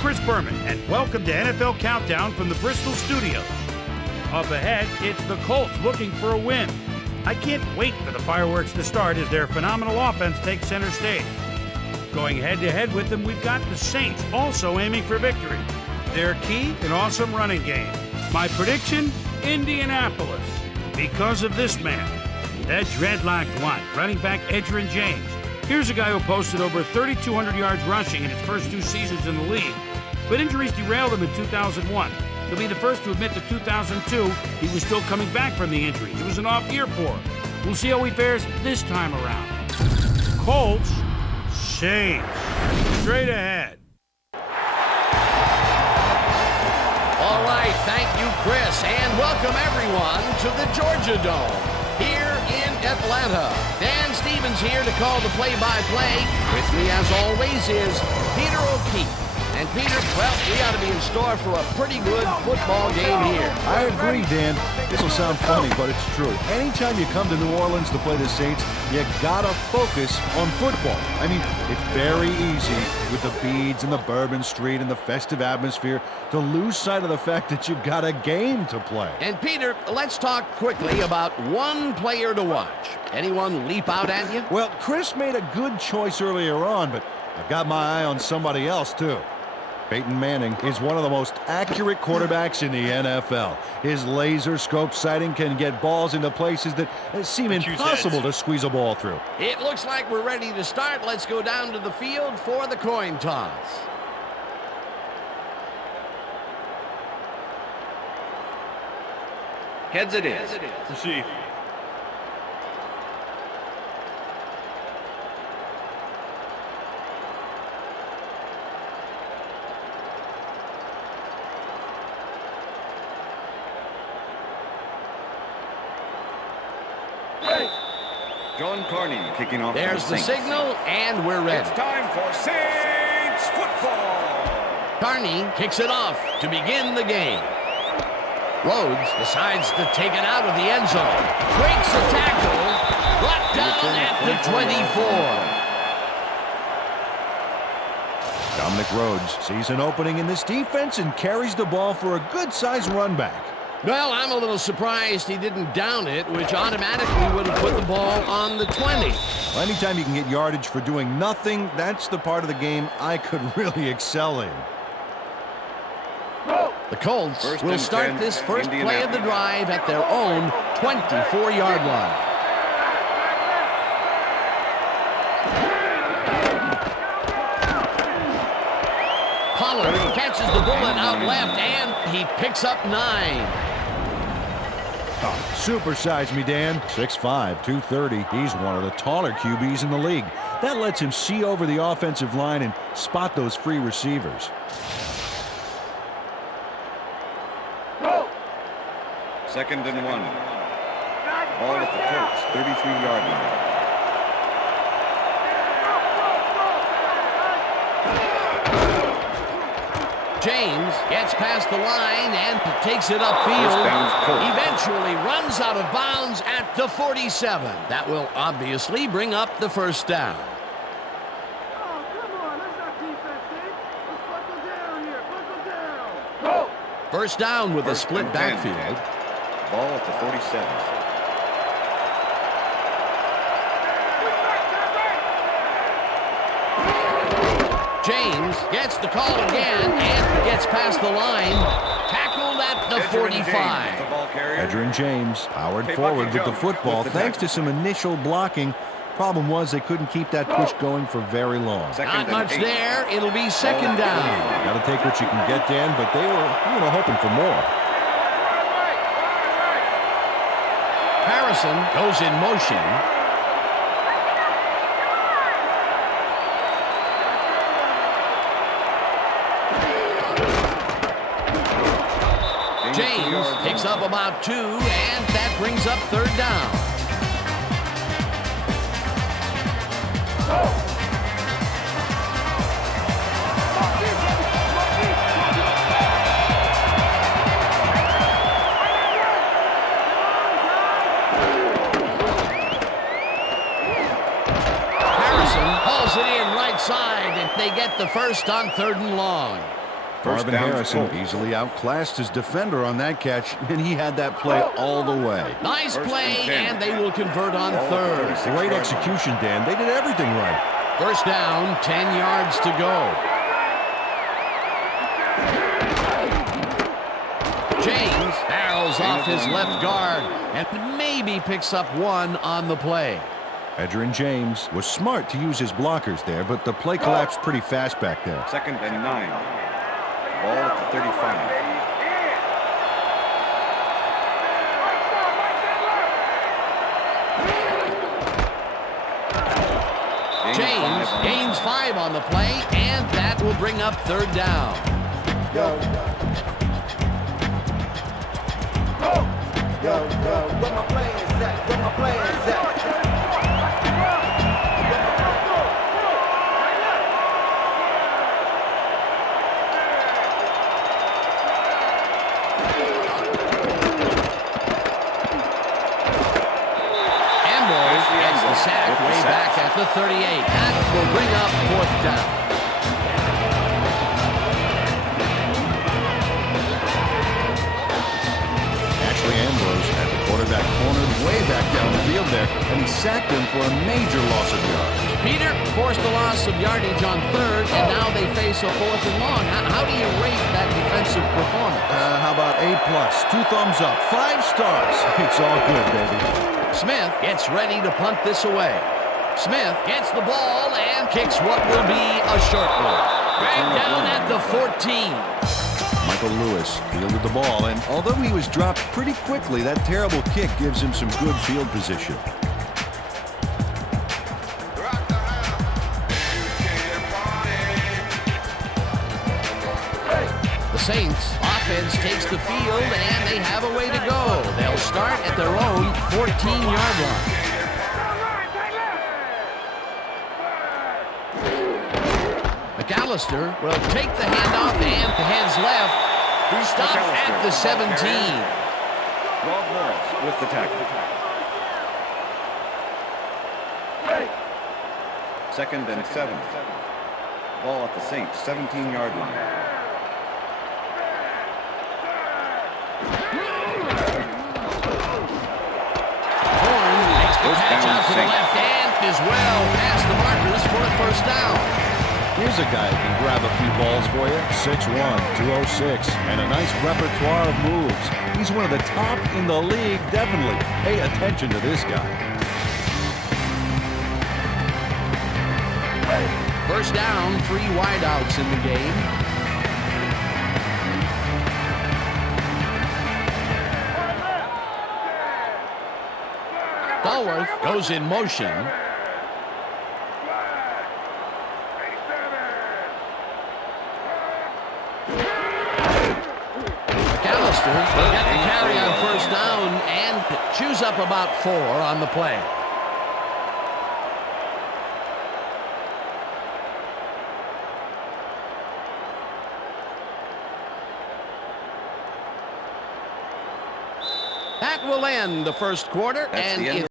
Chris Berman, and welcome to NFL Countdown from the Bristol studio. Up ahead, it's the Colts looking for a win. I can't wait for the fireworks to start as their phenomenal offense takes center stage. Going head-to-head with them, we've got the Saints also aiming for victory. Their key, an awesome running game. My prediction, Indianapolis. Because of this man, that dreadlocked one, running back Edgerrin James. Here's a guy who posted over 3,200 yards rushing in his first 2 seasons in the league. But injuries derailed him in 2001. He'll be the first to admit that 2002, he was still coming back from the injuries. It was an off year for him. We'll see how he fares this time around. Colts, Saints. Straight ahead. All right, thank you, Chris, and welcome everyone to the Georgia Dome here in Atlanta. Dan Stevens here to call the play-by-play. With me, as always, is Peter O'Keefe. And Peter, well, we ought to be in store for a pretty good football game here. I agree, Dan. This will sound funny, but it's true. Anytime you come to New Orleans to play the Saints, you gotta focus on football. I mean, it's very easy with the beads and the Bourbon Street and the festive atmosphere to lose sight of the fact that you've got a game to play. And Peter, let's talk quickly about one player to watch. Anyone leap out at you? Well, Chris made a good choice earlier on, but I've got my eye on somebody else, too. Peyton Manning is one of the most accurate quarterbacks in the NFL. His laser scope sighting can get balls into places that seem impossible to squeeze a ball through. It looks like we're ready to start. Let's go down to the field for the coin toss. Heads it is. Receive. John Carney kicking off. There's the signal, and we're ready. It's time for Saints football. Carney kicks it off to begin the game. Rhodes decides to take it out of the end zone. Breaks the tackle. Brought down at the 24. Dominic Rhodes sees an opening in this defense and carries the ball for a good-sized run back. Well, I'm a little surprised he didn't down it, which automatically would have put the ball on the 20. Well, anytime you can get yardage for doing nothing, that's the part of the game I could really excel in. The Colts will start this first play of the drive at their own 24-yard line. Pollard catches the bullet out left, and he picks up 9. Oh, supersize me, Dan. 6'5", 230. He's one of the taller QBs in the league. That lets him see over the offensive line and spot those free receivers. Second and 1. Ball at the Colts, 33-yard line. James gets past the line and takes it upfield. Eventually runs out of bounds at the 47. That will obviously bring up the first down. Oh, come on. Let's not defense, Dave. Let's buckle down here. Buckle down. Go. First down with a split backfield. Ball at the 47. James gets the call again and gets past the line. Tackled at the 45. Edgerrin James powered forward with the football thanks to some initial blocking. Problem was they couldn't keep that push going for very long. Not much there. It'll be second down. Got to take what you can get, Dan, but they were hoping for more. Harrison goes in motion. James picks up about 2, and that brings up third down. Harrison hauls it in right side, and they get the first on 3rd and long. Marvin down, Harrison Colts. easily outclassed his defender on that catch, and he had that play all the way. Nice First play, and 10. and they will convert on Ball at the third. 36 Great yard execution, Dan. They did everything right. First down, 10 yards to go. James barrels off his left guard and maybe picks up one on the play. Edgerrin James was smart to use his blockers there, but the play collapsed pretty fast back there. 2nd and 9. Ball at the 35. James gains 5 on the play, and that will bring up third down. Where my players at? Where my players at? Ambrose gets the sack way back at the 38. That will bring up fourth down. Ashley Ambrose had the quarterback cornered way back down the field there, and he sacked him for a major loss of yards. Peter forced a loss of yardage on third, and now they face a fourth and long. How do you rate that defensive performance? How about A+, 2 thumbs up, 5 stars. It's all good, baby. Smith gets ready to punt this away. Smith gets the ball and kicks what will be a short one. Right down at the 14. Michael Lewis fielded the ball, and although he was dropped pretty quickly, that terrible kick gives him some good field position. The Saints offense takes the field, and they have a way to go. They'll start at their own 14-yard line. McAllister will take the handoff and heads left. Stop at the 17. Rob Morris with the tackle. 2nd and 7. Ball at the Saints 17-yard line. Horn makes the First catch down, out to the Saints. left and is well past the markers for a first down. Here's a guy who can grab a few balls for you. 6'1", 206, and a nice repertoire of moves. He's one of the top in the league, definitely. Pay attention to this guy. First down, 3 wideouts in the game. Stallworth goes in motion. McAllister will get the carry on first down and chews up about 4 on the play. That will end the first quarter, That's and the end it's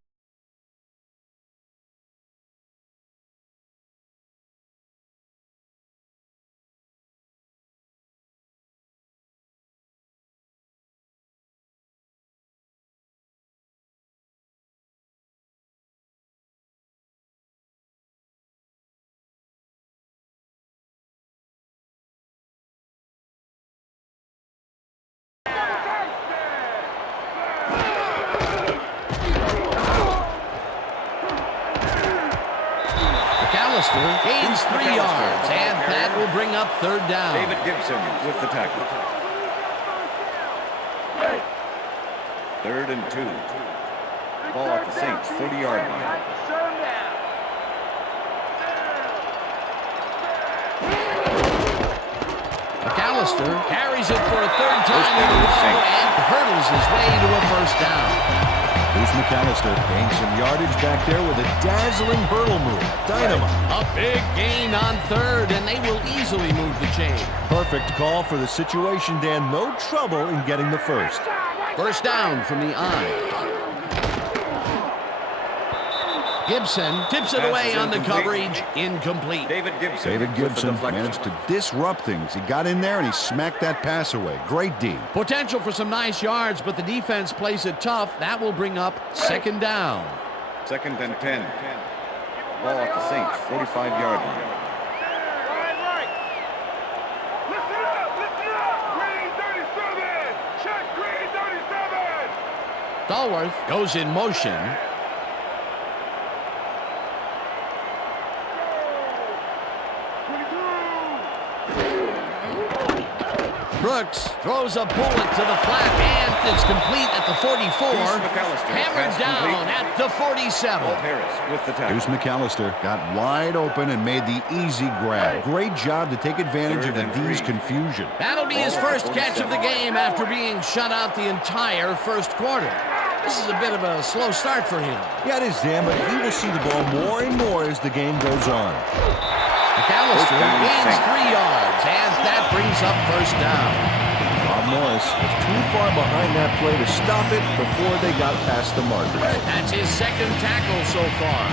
McAllister gains 3 yards, and that will bring up third down. David Gibson with the tackle. 3rd and 2. Ball at the Saints 30-yard line. McAllister carries it for a third time in a row and hurdles his way to a first down. Bruce McAllister gained some yardage back there with a dazzling hurdle move. Dynamite. A big gain on third, and they will easily move the chain. Perfect call for the situation, Dan. No trouble in getting the first. First down from the I. Gibson tips it Pass away is on the incomplete. coverage. Incomplete. David Gibson. David with the Gibson deflection. managed to disrupt things. He got in there and he smacked that pass away. Great D. Potential for some nice yards, but the defense plays it tough. That will bring up second down. 2nd and 10. Ball at the Saints, 45-yard line. Right. Listen up. Green 37. Check green 37. Stallworth goes in motion. Brooks throws a bullet to the flat, and it's complete at the 44. Deuce McAllister. Hammered Pass down complete. at the 47. Walt Harris with the tackle. Deuce McAllister got wide open and made the easy grab. Great job to take advantage of the 3rd and D's 3. confusion. That'll be his first catch of the game after being shut out the entire first quarter. This is a bit of a slow start for him. Yeah, it is, Dan, but he will see the ball more and more as the game goes on. McAllister First down, gains Saints. 3 yards, and that brings up first down. Bob Morris was too far behind that play to stop it before they got past the markers. That's his second tackle so far.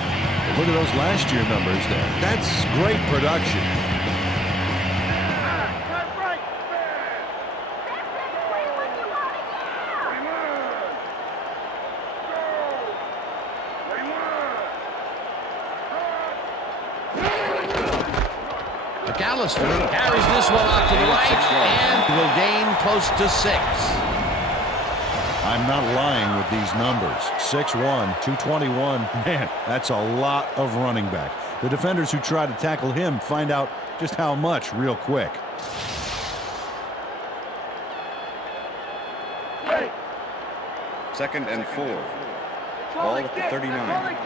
Look at those last year numbers there. That's great production. McAllister carries this one out to the right and will gain close to 6. I'm not lying with these numbers. 6'1", 221. Man, that's a lot of running back. The defenders who try to tackle him find out just how much real quick. Second and 4. Ball at the 39.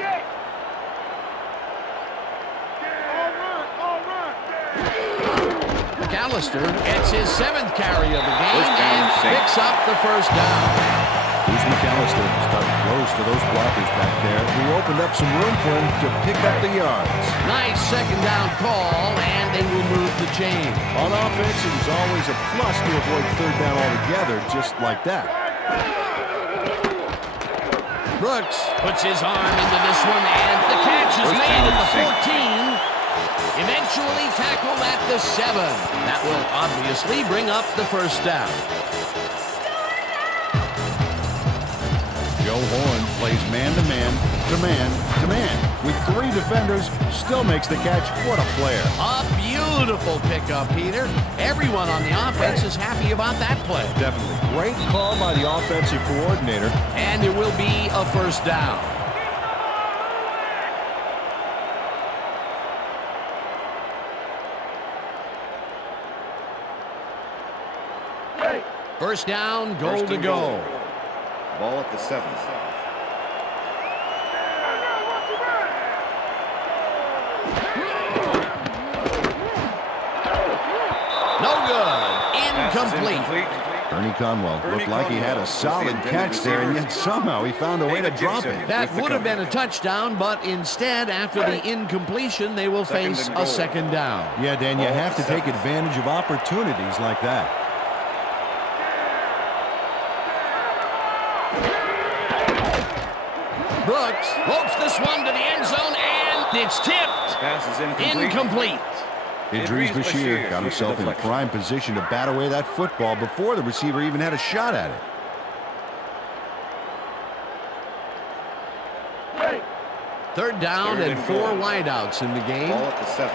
McAllister gets his 7th carry of the game First down, and Saints. picks up the first down. Deuce McAllister started close to those blockers back there, who opened up some room for him to pick up the yards. Nice second down call, and they will move the chain. On offense, it was always a plus to avoid third down altogether, just like that. Brooks puts his arm into this one, and the catch is First made down, at the Saints. 14. Eventually tackled at the 7. That will obviously bring up the first down. Joe Horn plays man-to-man, to man, to man. With 3 defenders, still makes the catch. What a player. A beautiful pickup, Peter. Everyone on the offense is happy about that play. Definitely. Great call by the offensive coordinator. And it will be a first down. First down, goal First to and go. goal. Ball at the 7. No good. Pass is Incomplete. Ernie Conwell looked like he had a solid catch there, and yet somehow he found a way to drop it. That would have been a touchdown, but instead, after the incompletion, they will Second face and a goal. second down. Yeah, Dan, you Ball have to at the take 7. advantage of opportunities like that. Brooks floats this one to the end zone, and it's tipped. Pass is incomplete. Incomplete. Idris Idris Bashir Bashir got with the himself in deflection. prime position to bat away that football before the receiver even had a shot at it. Third down Third and and 4 goal. wideouts in the game. Ball at the 7.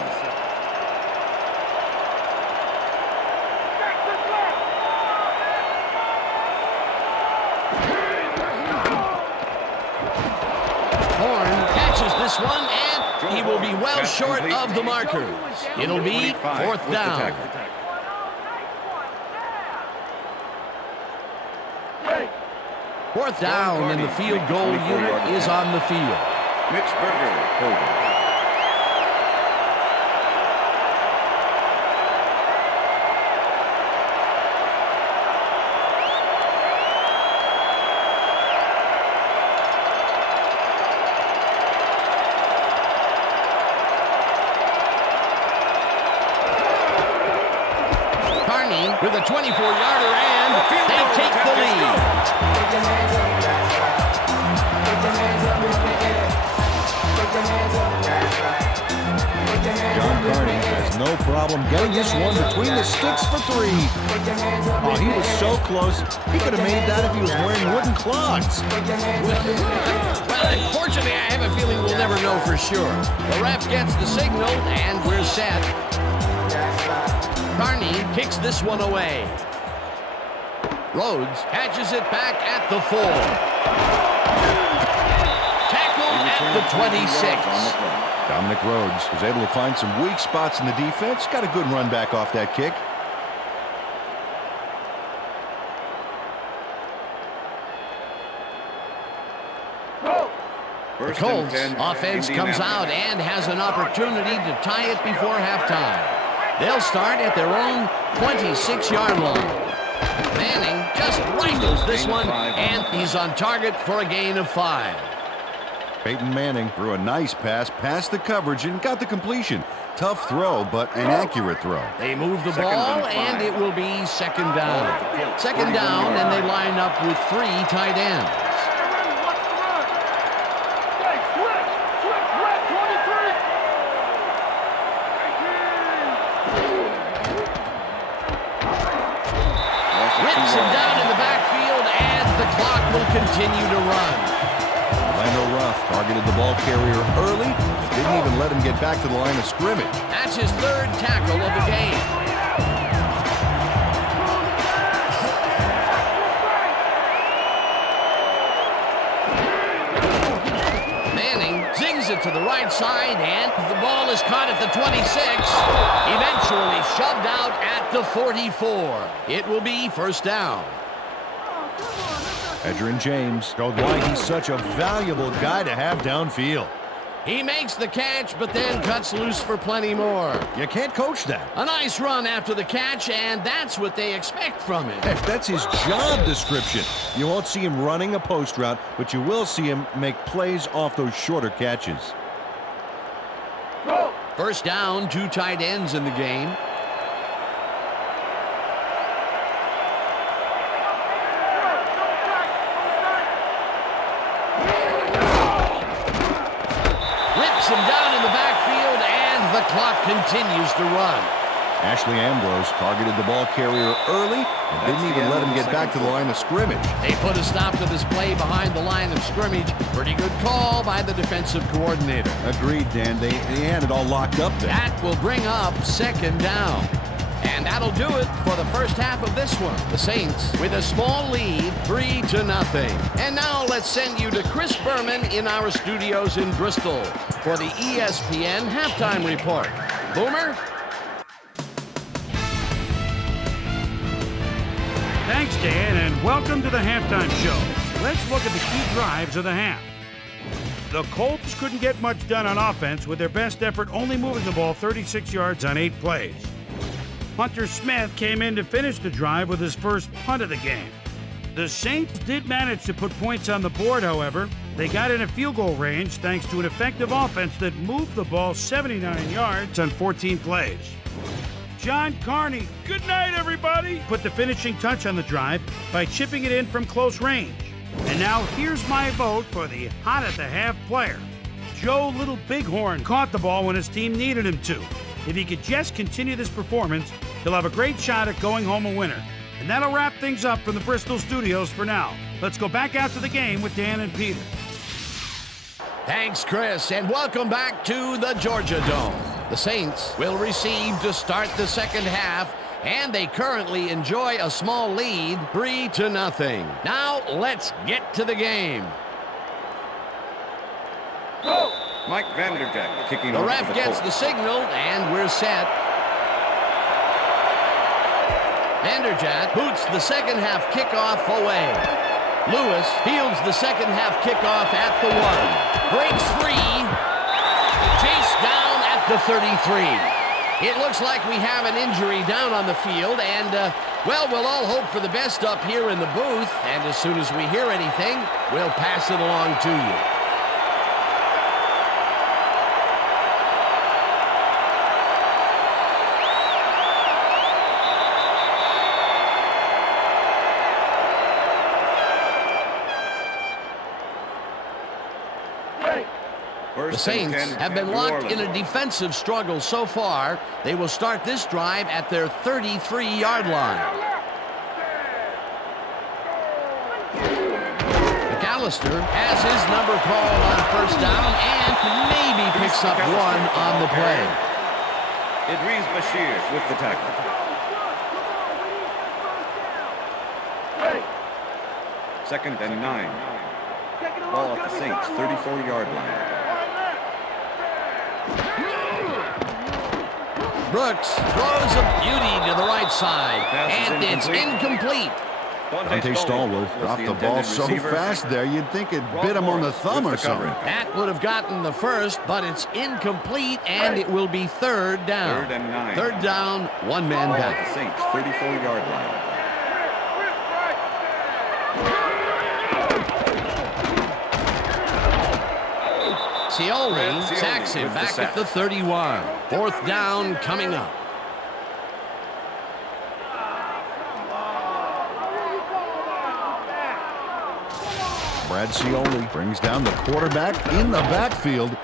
Horn catches this one, and he will be well Pass short complete. of the markers. It'll be 25 fourth with the down. tackle. Fourth down, and the field goal unit is on the field. Mitch Berger holding. Carney with a 24-yarder, and they take the lead. John Carney has no problem getting this one between the sticks for 3. Oh, he was so close. He could have made that if he was wearing wooden clogs. Well, unfortunately, I have a feeling we'll never know for sure. The ref gets the signal, and we're set. Carney kicks this one away. Rhodes catches it back at the 4. Tackled at the 26. Dominic Rhodes was able to find some weak spots in the defense. Got a good run back off that kick. The Colts offense comes out and has an opportunity to tie it before halftime. They'll start at their own 26-yard line. Manning just rifles this one, and he's on target for a gain of 5. Peyton Manning threw a nice pass past the coverage and got the completion. Tough throw, but an accurate throw. They move the ball, and it will be second down. Second down, and they line up with 3 tight ends. Rips him down in the backfield, and the clock will continue to run. Orlando Ruff targeted the ball carrier early, but didn't even let him get back to the line of scrimmage. That's his 3rd tackle of the game. Manning zings it to the right side, and the ball is caught at the 26. Eventually shoved out at the 44. It will be first down. Edgerrin James showed why he's such a valuable guy to have downfield. He makes the catch, but then cuts loose for plenty more. You can't coach that. A nice run after the catch, and that's what they expect from him. Heck, that's his job description. You won't see him running a post route, but you will see him make plays off those shorter catches. First down, 2 tight ends in the game. Him down in the backfield, and the clock continues to run. Ashley Ambrose targeted the ball carrier early and didn't even let him get back to the line of scrimmage. They put a stop to this play behind the line of scrimmage. Pretty good call by the defensive coordinator. Agreed, Dan. They had it all locked up there. That will bring up second down. And that'll do it for the first half of this one. The Saints with a small lead, 3-0. And now let's send you to Chris Berman in our studios in Bristol for the ESPN halftime report. Boomer? Thanks, Dan, and welcome to the halftime show. Let's look at the key drives of the half. The Colts couldn't get much done on offense with their best effort only moving the ball 36 yards on 8 plays. Hunter Smith came in to finish the drive with his first punt of the game. The Saints did manage to put points on the board, however. They got in a field goal range thanks to an effective offense that moved the ball 79 yards on 14 plays. John Carney, good night everybody, put the finishing touch on the drive by chipping it in from close range. And now here's my vote for the hot at the half player. Joe Little Bighorn caught the ball when his team needed him to. If he could just continue this performance, he'll have a great shot at going home a winner. And that'll wrap things up from the Bristol studios for now. Let's go back out to the game with Dan and Peter. Thanks, Chris, and welcome back to the Georgia Dome. The Saints will receive to start the second half, and they currently enjoy a small lead, 3-0. Now, let's get to the game. Mike Vanderjagt kicking The off ref for the gets Colts. the signal, and we're set. Vanderjagt boots the second half kickoff away. Lewis fields the second half kickoff at the 1. Breaks free. Chased down at the 33. It looks like we have an injury down on the field, and, well, we'll all hope for the best up here in the booth, and as soon as we hear anything, we'll pass it along to you. The Saints have been locked in a defensive struggle so far. They will start this drive at their 33-yard line. McAllister has his number called on first down and maybe picks up one on the play. Idris Bashir with the tackle. Second and 9. Ball at the Saints' 34-yard line. Brooks throws a beauty to the right side, and it's incomplete. Dante Stallworth dropped the ball so fast there, you'd think it bit him on the thumb or something. That would have gotten the first, but it's incomplete, and it will be third down. Third and 9. Third down, one man Ball back. at the Saints' 34-yard line. Scioli sacks him back at the 31. Fourth down coming up. Brad Scioli brings down the quarterback in the backfield.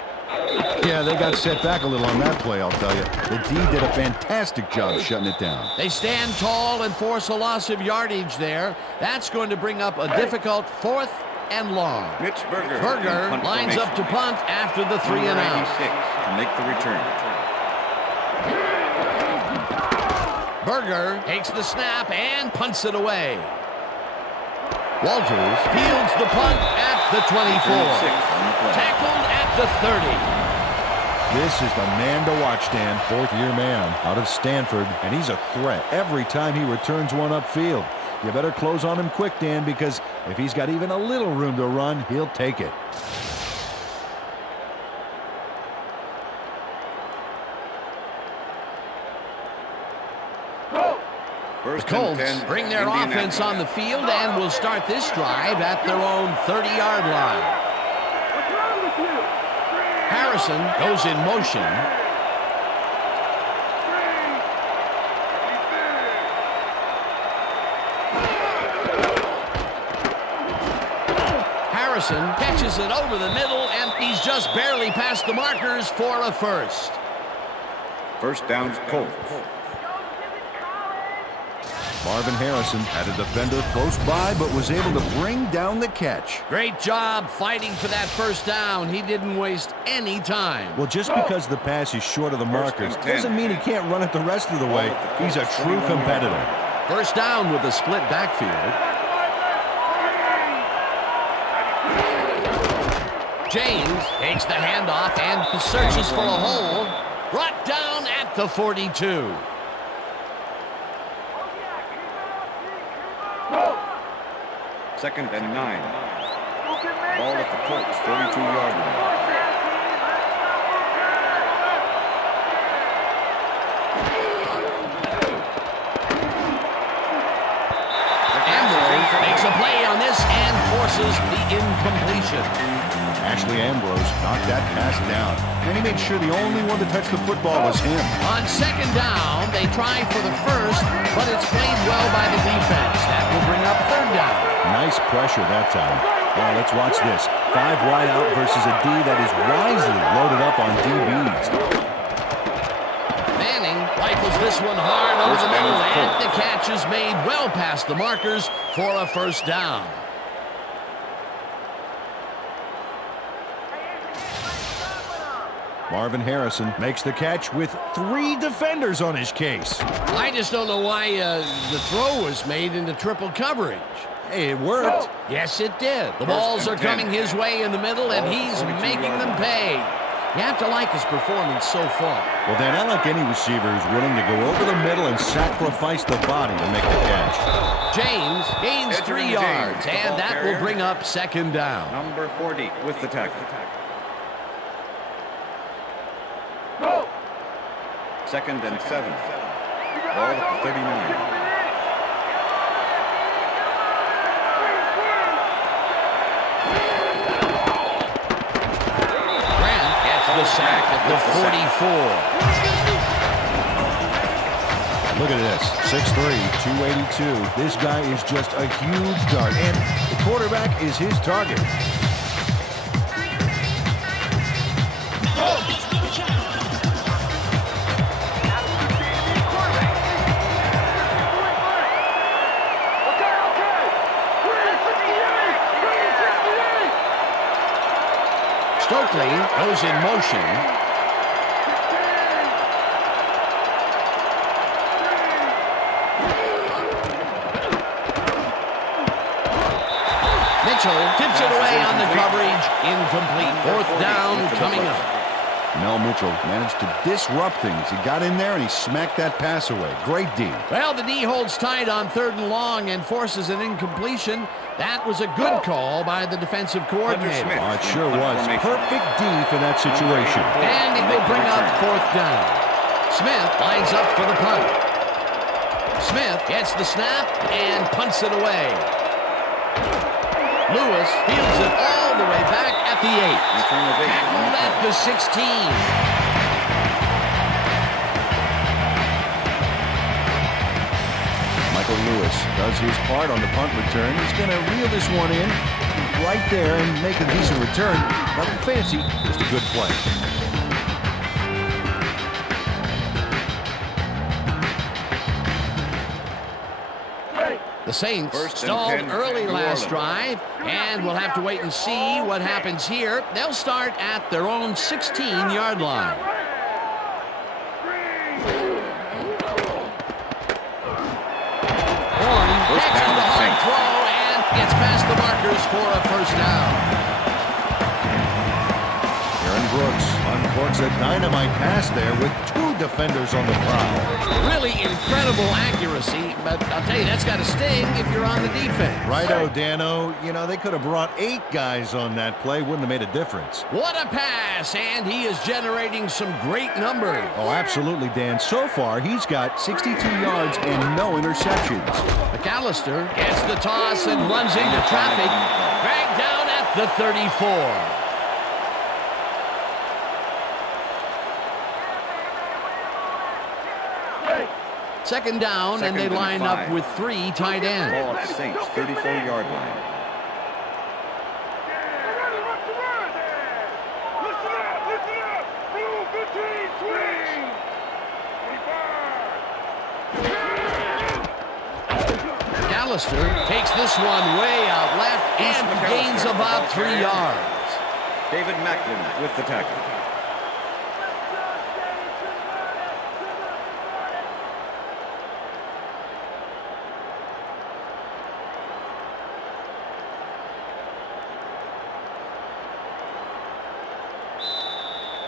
Yeah, they got set back a little on that play, I'll tell you. The D did a fantastic job shutting it down. They stand tall and force a loss of yardage there. That's going to bring up a difficult fourth and long. Mitch Berger. Berger lines up to punt after the 3 and out. To make the return. Berger takes the snap and punts it away. Walters fields the punt at the 24. Tackled at the 30. This is the man to watch, Dan. Fourth-year man out of Stanford, and he's a threat every time he returns one upfield. You better close on him quick, Dan, because if he's got even a little room to run, he'll take it. The Colts bring their offense on the field and will start this drive at their own 30-yard line. Harrison goes in motion. Harrison catches it over the middle, and he's just barely past the markers for a first. First down, Colts. Marvin Harrison had a defender close by, but was able to bring down the catch. Great job fighting for that first down. He didn't waste any time. Well, just because the pass is short of the markers doesn't mean he can't run it the rest of the way. He's a true competitor. First down with a split backfield. James takes the handoff and searches for a hole. Brought down at the 42. Second and 9. Ball at the Colts' 32-yard line. Ambrose makes a play on this and forces the incompletion. Ashley Ambrose knocked that pass down, and he made sure the only one to touch the football was him. On second down, they try for the first, but it's played well by the defense. That will bring up third down. Nice pressure that time. Well, let's watch this. 5 wide out versus a D that is wisely loaded up on DBs. Manning rifles this one hard over the middle, and the catch is made well past the markers for a first down. Marvin Harrison makes the catch with 3 defenders on his case. I just don't know why the throw was made into triple coverage. Hey, it worked. Yes, it did. The balls are coming his way in the middle, and he's making them pay. You have to like his performance so far. Well, Dan, I like any receiver who's willing to go over the middle and sacrifice the body to make the catch. James gains 3 yards, and that will bring up second down. Number 40 with the tackle. Second and 7. Ball at the 39. The sack at the 44. Look at this, 6'3", 282. This guy is just a huge dart, and the quarterback is his target. quickly, goes in motion. Mitchell tips it away on the coverage. Incomplete. Fourth down coming up. Mel Mitchell managed to disrupt things. He got in there and he smacked that pass away. Great D. Well, the D holds tight on 3rd and long and forces an incompletion. That was a good call by the defensive coordinator. Oh, it sure was. Perfect D for that situation. And it will bring up 4th down. Smith lines up for the punt. Smith gets the snap and punts it away. Lewis fields it all the way back at the 8. Tackled at the 16. Michael Lewis does his part on the punt return. He's going to reel this one in right there and make a decent return. Nothing fancy, just a good play. The Saints stalled early last drive, and we'll have to wait and see what happens here. They'll start at their own 16-yard line. Horn catches the hard throw and gets past the markers for a 1st down. Aaron Brooks uncorks a dynamite pass there with 2 defenders on the prowl. Really incredible accuracy, but I'll tell you, that's got to sting if you're on the defense. Righto, Dano. You know, they could have brought 8 guys on that play. Wouldn't have made a difference. What a pass, and he is generating some great numbers. Oh, absolutely, Dan. So far, he's got 62 yards and no interceptions. McAllister gets the toss and runs into traffic. Dragged down at the 34. 2nd down, and they line up with 3 tight ends. Ball at the Saints, 34-yard line. Listen up! Blue 15, swing! 25! McAllister takes this one way out left and gains about 3 yards. David Macklin with the tackle.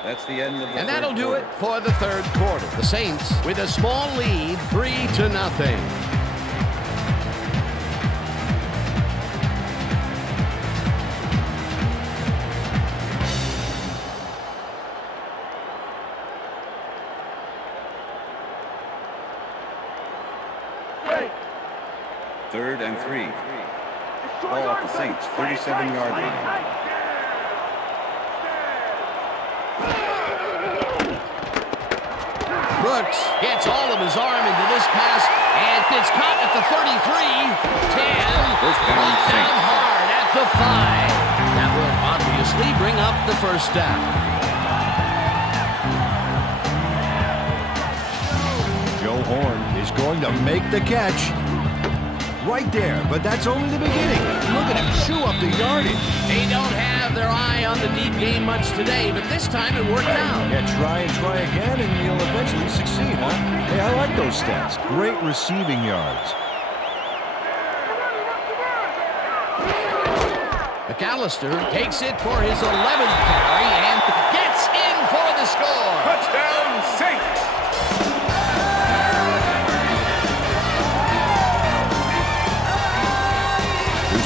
That's the end of the And that'll do quarter. it for the 3rd quarter. The Saints with a small lead, 3-0. Third and 3. Ball at the Saints, 37-yard line. Brooks gets all of his arm into this pass, and it's caught at the 33, 10, brought down hard at the 5. That will obviously bring up the 1st down. Joe Horn is going to make the catch. Right there, but that's only the beginning. Look at him chew up the yardage. They don't have their eye on the deep game much today, but this time it worked out. Yeah, try and try again, and you'll eventually succeed, huh? Hey, I like those stats. Great receiving yards. McAllister takes it for his 11th carry and gets in for the score. Touchdown, Saints!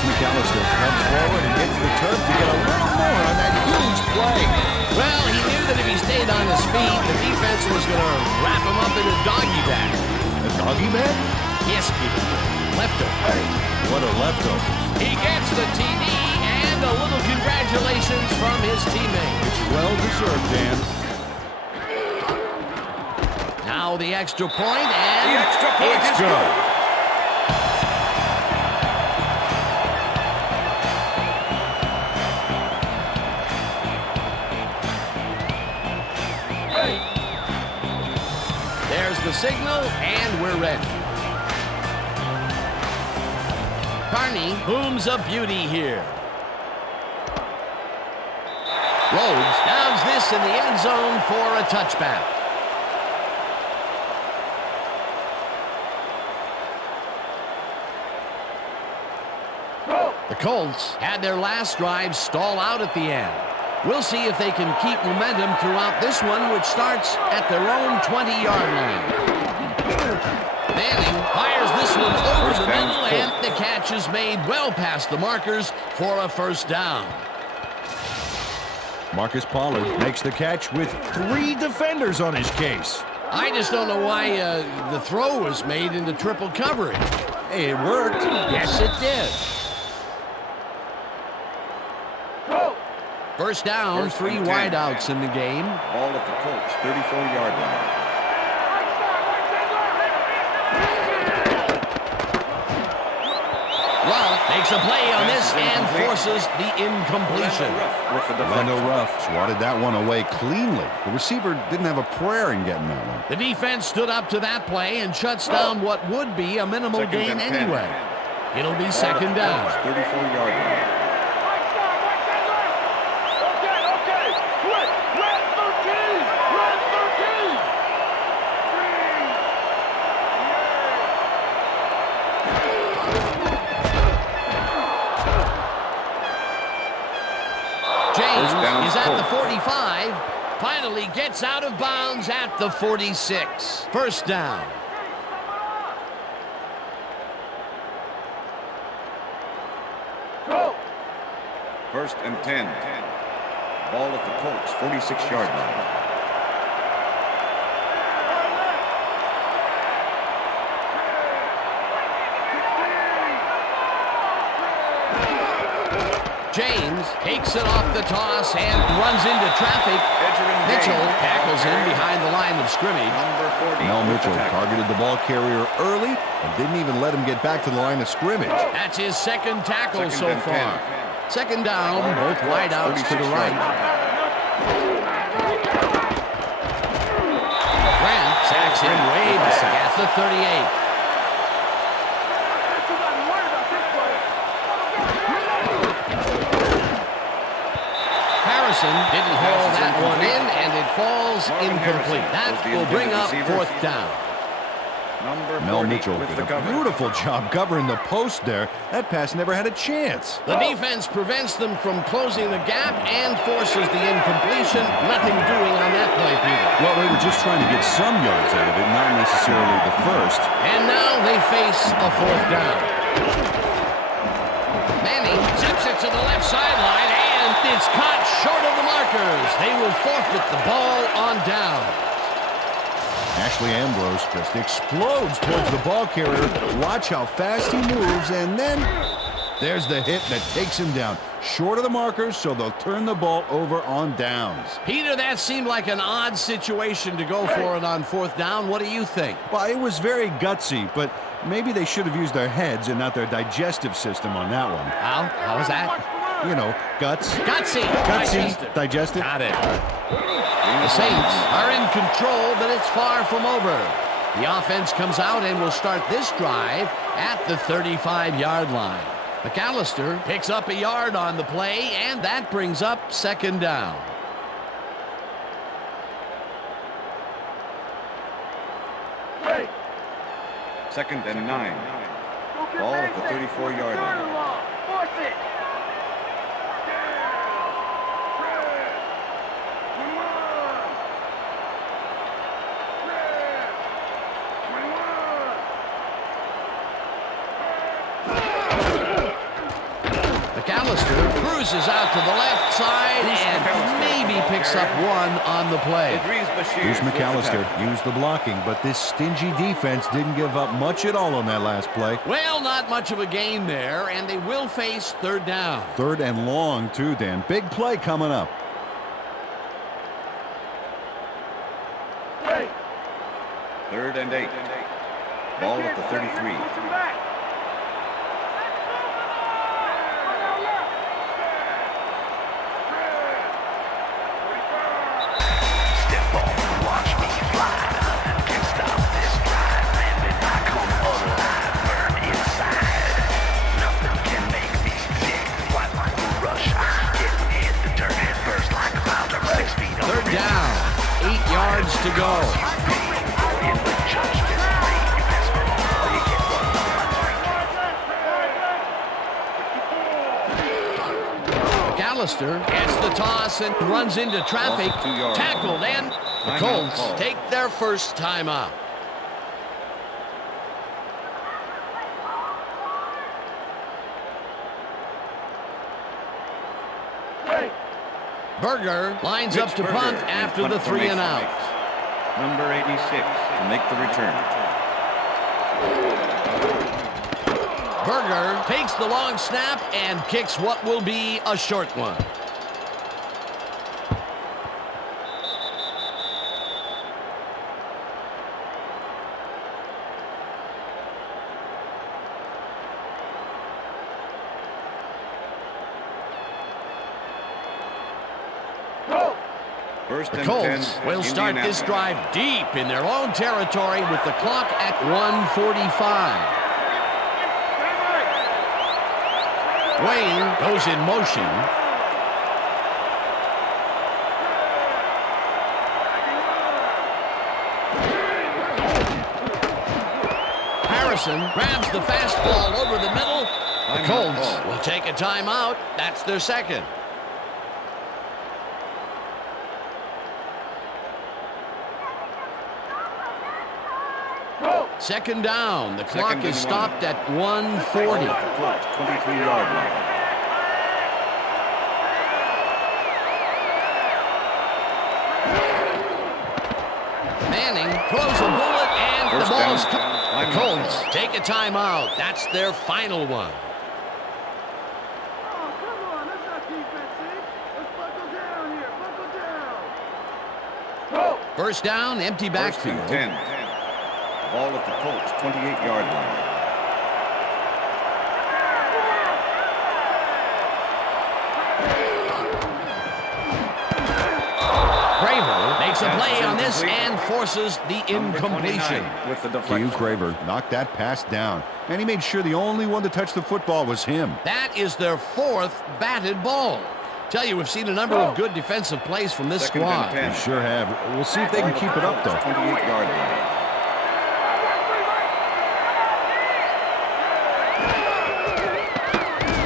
McAllister comes forward and hits the turf to get a little more on that huge play. Well, he knew that if he stayed on his feet, the defense was going to wrap him up in a doggy bag. A doggy bag? Yes, Peter. Leftover. What a leftover. He gets the TD and a little congratulations from his teammate. It's well deserved, Dan. Now the extra point, and The extra point is good. There's the signal, and we're ready. Carney booms a beauty here. Rhodes downs this in the end zone for a touchback. The Colts had their last drive stall out at the end. We'll see if they can keep momentum throughout this one, which starts at their own 20-yard line. Manning fires this one over the middle, and the catch is made well past the markers for a first down. Marcus Pollard makes the catch with 3 defenders on his case. I just don't know why the throw was made into triple coverage. Hey, it worked. Yes, it did. First down, 3 wideouts in the game. Ball at the Colts, 34-yard line. Love makes a play on this and forces the incompletion. Orlando Ruff swatted that one away cleanly. The receiver didn't have a prayer in getting that one. The defense stood up to that play and shuts down what would be a minimal gain anyway. It'll be second down. 34-yard line. Is at the 45, finally gets out of bounds at the 46. First down. First and 10. Ball at the Colts, 46-yard line. James takes it off the toss and runs into traffic. Mitchell tackles him behind the line of scrimmage. Mel Mitchell targeted the ball carrier early and didn't even let him get back to the line of scrimmage. That's his second tackle so far. Second down, both wideouts to the right. Grant sacks him way back at the 38. Didn't haul that one in, and it falls incomplete. That will bring up fourth down. Mel Mitchell did a beautiful job covering the post there. That pass never had a chance. The defense prevents them from closing the gap and forces the incompletion. Nothing doing on that play, Peter. Well, they were just trying to get some yards out of it, not necessarily the first. And now they face a fourth down. Manning zips it to the left sideline, and it's caught short of the markers. They will forfeit the ball on down. Ashley Ambrose just explodes towards the ball carrier. Watch how fast he moves, and then there's the hit that takes him down. Short of the markers, so they'll turn the ball over on downs. Peter, that seemed like an odd situation to go for it on fourth down. What do you think? Well, it was very gutsy, but maybe they should have used their heads and not their digestive system on that one. How was that? You know, guts. Gutsy. Digestive. Got it. The Saints are in control, but it's far from over. The offense comes out and will start this drive at the 35-yard line. McAllister picks up a yard on the play, and that brings up second down. Second and 9. Ball at the 34-yard line. Force it. McAllister cruises out to the left side and maybe picks up one on the play. Bruce McAllister used the blocking, but this stingy defense didn't give up much at all on that last play. Well, not much of a gain there, and they will face third down. Third and long, too, Dan. Big play coming up. Third and 8. Ball at the 33. Rush, getting hit the dirt head first like McAllister gets the toss and runs into traffic. Lost 2 yards. Tackled, and the Timeout Colts call. take their first timeout. Berger lines up to Rich punt Berger after in the punt 3 and formation. out. Number 86 to make the return. Berger takes the long snap and kicks what will be a short one. First The and Colts 10. will start this Indianapolis. drive deep in their own territory with the clock at 1:45. Wayne goes in motion. Harrison grabs the fastball over the middle. The Timeout Colts call. will take a timeout. That's their second. Second down. The clock Second is and stopped at Ball 1:40. at the Colts 23-yard line. Manning throws a bullet, and the First ball's down. cut. The Timeout. Colts take a timeout. That's their final one. Oh, come on. That's not defensive. Let's buckle down here. Buckle down. First down, empty First and backfield. 10. Ball at the Colts 28-yard line. Craver makes a Pass play is on this incomplete. and forces the Number incompletion. 29 with the Hugh deflection. Craver knocked that pass down, and he made sure the only one to touch the football was him. That is their 4th batted ball. Tell you, we've seen a number of good defensive plays from this Second and squad. 10. They sure have. We'll see if they can keep it up, though. 28-yard line.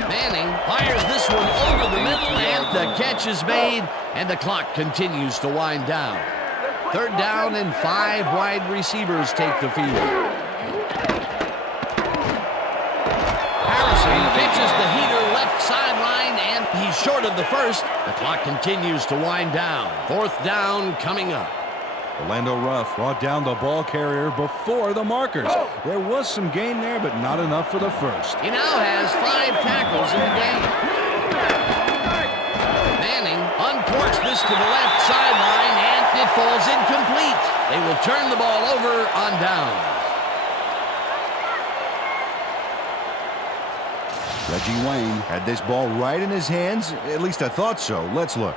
Manning fires this one over the middle, and the catch is made, and the clock continues to wind down. Third down, and 5 wide receivers take the field. Harrison pitches the heater left sideline, and he's short of the first. The clock continues to wind down. 4th down coming up. Orlando Ruff brought down the ball carrier before the markers. There was some gain there, but not enough for the first. He now has 5 tackles in the game. Manning uncorks this to the left sideline, and it falls incomplete. They will turn the ball over on down. Reggie Wayne had this ball right in his hands. At least I thought so. Let's look.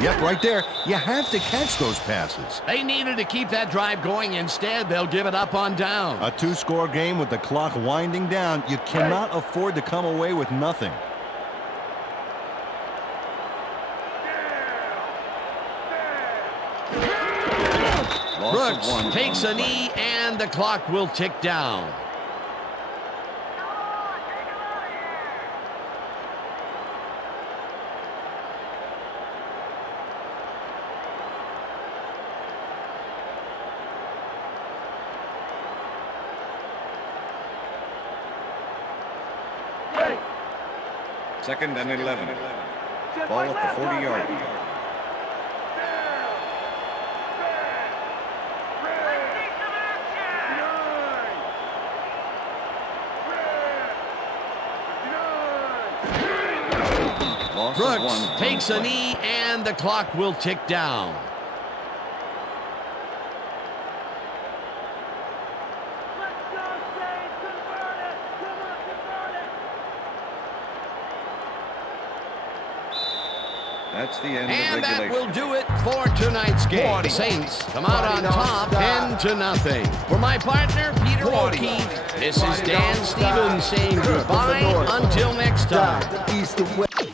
Yep, right there. You have to catch those passes. They needed to keep that drive going. Instead, they'll give it up on down. A 2-score game with the clock winding down. You cannot afford to come away with nothing. Loss of Brooks one takes on a the play. knee, and the clock will tick down. Second and 11. Ball at the 40-yard line. Loss of Brooks one on takes the a play. knee, and the clock will tick down. Let's go, Saints. Convert it. Come on, convert it. That's the end And of that regulation. will do it for tonight's game. The Saints come out on top 10-0. For my partner, Peter O'Keefe, this is Dan Stevens saying goodbye until next time. East to west.